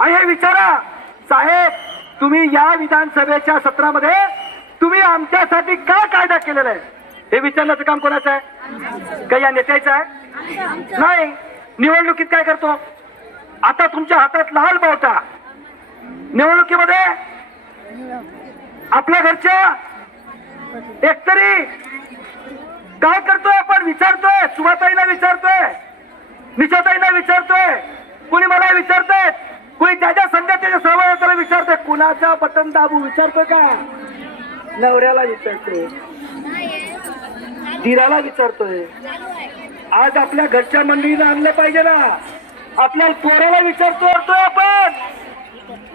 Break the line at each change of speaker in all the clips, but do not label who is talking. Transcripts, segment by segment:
आणि हे विचारा साहेब तुम्ही या विधानसभेच्या सत्रामध्ये तुम्ही आमच्यासाठी काय कायदा केलेला आहे? हे विचारण्याचं काम कोणाचं आहे? का या नेत्याचं आहे? नाही. निवडणुकीत काय करतो? आता तुमच्या हातात लाल बावटा निवडणुकीमध्ये आपल्या घरच्या एकतरी काय करतोय आपण? विचारतोय. सुभाताईला विचारतोय. निशाताईला विचारतोय. कुणी मला विचारतोय? कुणी त्याच्या संगतीच्या सहभागाला विचारतोय? कुणाच्या बटन दाबू विचारतोय का? नवऱ्याला विचारतोय. दिराला विचारतोय. आज आपल्या घरच्या मंडळीनं आणलं पाहिजे ना. आपल्या पोराला विचारतोय आपण.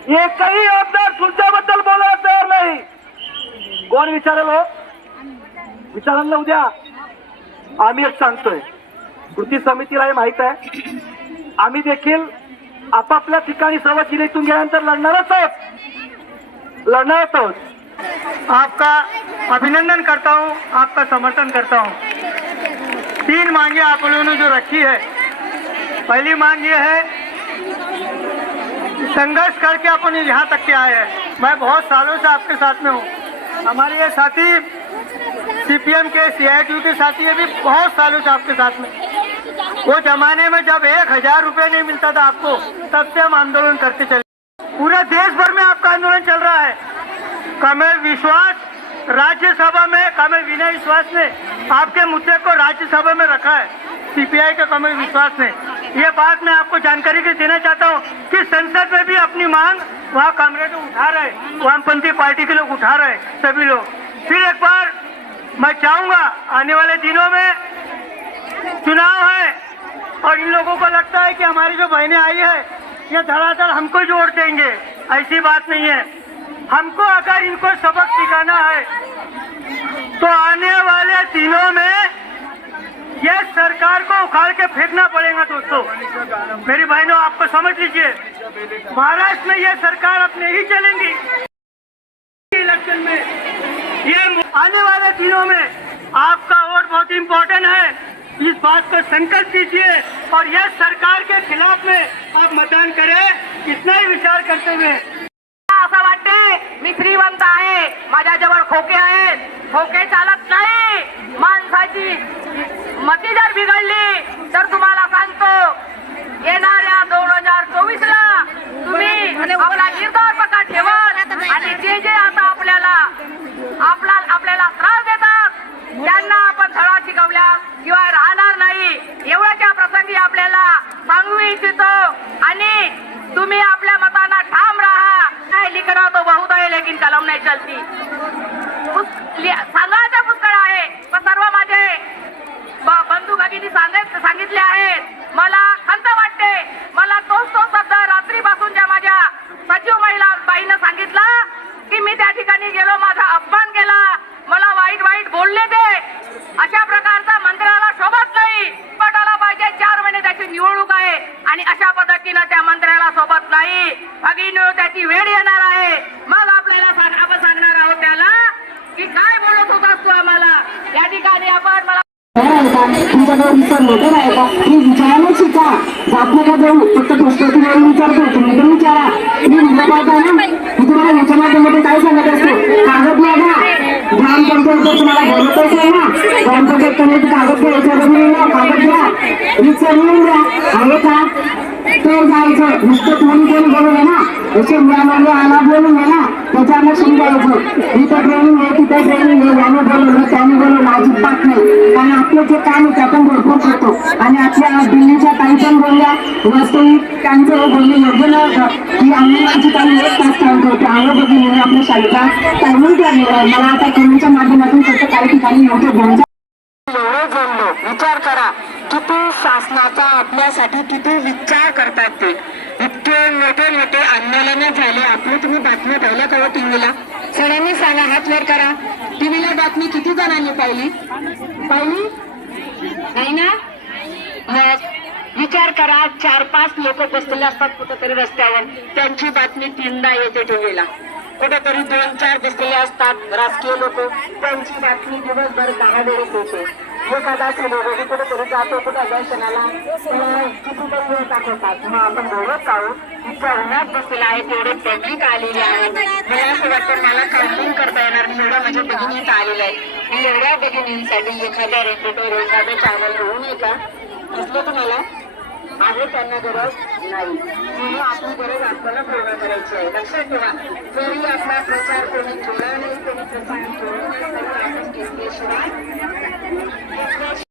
एकही आमदार तुमच्याबद्दल बोलायला तयार नाही. कोण विचारेल हो? विचाराल ना उद्या. आम्ही एक सांगतोय. कृती समितीला हे माहीत आहे. आम्ही देखील आपापल्या ठिकाणी सर्व जिल्ह्यातून गेल्यानंतर लढणारच आहोत. लढणारच आहोत.
आपका अभिनंदन करता हूँ आपका समर्थन करता हूँ. तीन मांगे आप लोगों ने जो रखी है। पहली मांग ये है संघर्ष करके अपन यहाँ तक के आए हैं। मैं बहुत सालों से आपके साथ में हूँ। हमारे ये साथी सीपीएम के सीआईटीयू के साथी ये भी बहुत सालों से आपके साथ में। वो जमाने में जब एक हज़ार रुपये नहीं मिलता था आपको, तब से हम आंदोलन करते चले। पूरे देश भर में आपका आंदोलन चल रहा है। कमल विश्वास राज्यसभा में, कमल विनय विश्वास ने आपके मुद्दे को राज्यसभा में रखा है। सीपीआई के कमल विश्वास ने। ये बात मैं आपको जानकारी के देना चाहता हूँ कि संसद में भी अपनी मांग वहाँ कांग्रेस उठा रहे वामपंथी पार्टी के लोग उठा रहे सभी लोग। फिर एक बार मैं चाहूँगा आने वाले दिनों में चुनाव है। और इन लोगों को लगता है कि हमारी जो बहनें आई है, ये धड़ाधड़ हमको जोड़ देंगे। ऐसी बात नहीं है। हमको अगर इनको सबक सिखाना है तो आने वाले दिनों में ये सरकार को उखाड़ के फेंकना पड़ेगा दोस्तों। मेरी बहनों, आपको समझ लीजिए, महाराष्ट्र में ये सरकार अपने ही चलेंगी। इलेक्शन में ये आने वाले दिनों में आपका वोट बहुत इम्पोर्टेंट है। इस बात को संकल्प कीजिए और यह सरकार के खिलाफ में आप मतदान करें इतना ही विचार करते हुए।
असं वाटते मी श्रीमंत आहे माझ्याजवळ खोके आहेत. खोके चालत नाही. माणसाची मती जर बिघडली तर तुम्हाला सांगतो येणाऱ्या दोन हजार चोवीस ला तुम्ही आपला निर्धार पक्का ठेवत आणि जे जे आता आपल्याला आपला आपल्याला त्रास देतात त्यांना आपण धडा शिकवल्या शिवाय नाही. एवढ्याच्या प्रसंगी आपल्याला सांगू इच्छितो. आणि तुम्ही आपल्या मताना ठाम राहा. काय लिखना तो बहुत आहे लेकिन कलम नाही चलती. पुस- सांगायचं पुष्कळ आहे. पण सर्व माझे बंधू भगिनी सांगत सांगितले आहेत. मला खंत वाटते. मला तोच तो शब्द रात्रीपासून ज्या माझ्या सचिव महिला बाईनं सांगितला की मी त्या ठिकाणी गेलो माझा अपमान केला मला वाईट वाईट बोलले ते अशा प्रकारचा मंत्र्याला शोभत नाही पटाला पाहिजे चार महिने त्याची निवडणूक आहे आणि अशा पद्धतीनं त्या मंत्र्याला सोबत नाही भगिनी त्याची वेळ येणार आहे मग आपल्याला सांग आपण सांगणार आहोत त्याला की काय बोलत होतास तू आम्हाला या ठिकाणी आपण मला
तुमच्याकडे आहे का मी विचारायला शिका आपल्याला जाऊन फक्त प्रश्नोत्तरी विचारतो. तुम्ही पण विचारा मी मुलं ना मी तुम्हाला याच्यामध्ये काय सांगत असतो कागद लागा ग्रामपंचायत तुम्हाला बोलत असेल ना ग्रामपंचायत कमिटी कागद घ्या याच्यामध्ये ना कागद घ्या विचारून द्या आहे का तर जायचं नुसतं कोणी कोणी बोलवलं ना याचे मुलामध्ये आला बोलून ना ना त्याच्यावर समजायचं इथं ट्रेनिंग आहे तिथं ट्रेनिंग आहे याने बोलवलं त्याने बोलवलं अजिबात नाही. आणि आपलं जे काम आहे त्यातून भरपूर करतो. आणि आपल्या दिल्लीच्या काही पण बोलल्या वास्तविक त्यांचं हे बोलणं योग्य नव्हतं की आम्ही माझी ताई एक तास काम करते. अंग बघितलं आपल्या शाळेचा टायमिंग ठरलेला आहे मला आता कमीच्या माध्यमातून फक्त काही ठिकाणी मोठे घ्यायचं विचार करा. किती शासनाचा आपल्यासाठी किती विचार करतात ते? आंदोलन झाले आपले तुम्ही बातम्या पाहिल्या का हो टीव्हीला? सगळ्यांनी सांगा हात वर करा. टीव्हीला बातमी किती जणांनी पाहिली? पाहिली? नाही ना? विचार करा. चार पाच लोक बसलेले असतात कुठेतरी रस्त्यावर. त्यांची बातमी तीनदा येते टीव्हीला. कुठेतरी दोन चार बसलेले असतात राजकीय लोक. त्यांची बातमी दिवसभर दहा वेळेस येते एखादा असेल कुठेतरी जातो कुठं दर्शनाला तर कितीतरी वेळ दाखवतात मग आपण बोलत आहोत इतका उन्हात बसलेला आहे तेवढे पब्लिक आलेली आहे मला असं वाटतं मला काउंटिंग करता येणार नाही एवढ्या माझ्या भगिनी इथं आलेल्या मी एवढ्या भगिनींसाठी एखाद्या रेकॉर्डर एखादं चॅनल घेऊन येता असलं तुम्हाला आहे त्यांना गरज नाही म्हणून आपण गरज आपल्याला पूर्ण करायची आहे लक्षात ठेवा जरी आपला प्रचार कोणी केला नाही कोणी प्रचार केला नाही तरी आपण घेतल्याशिवाय Yes.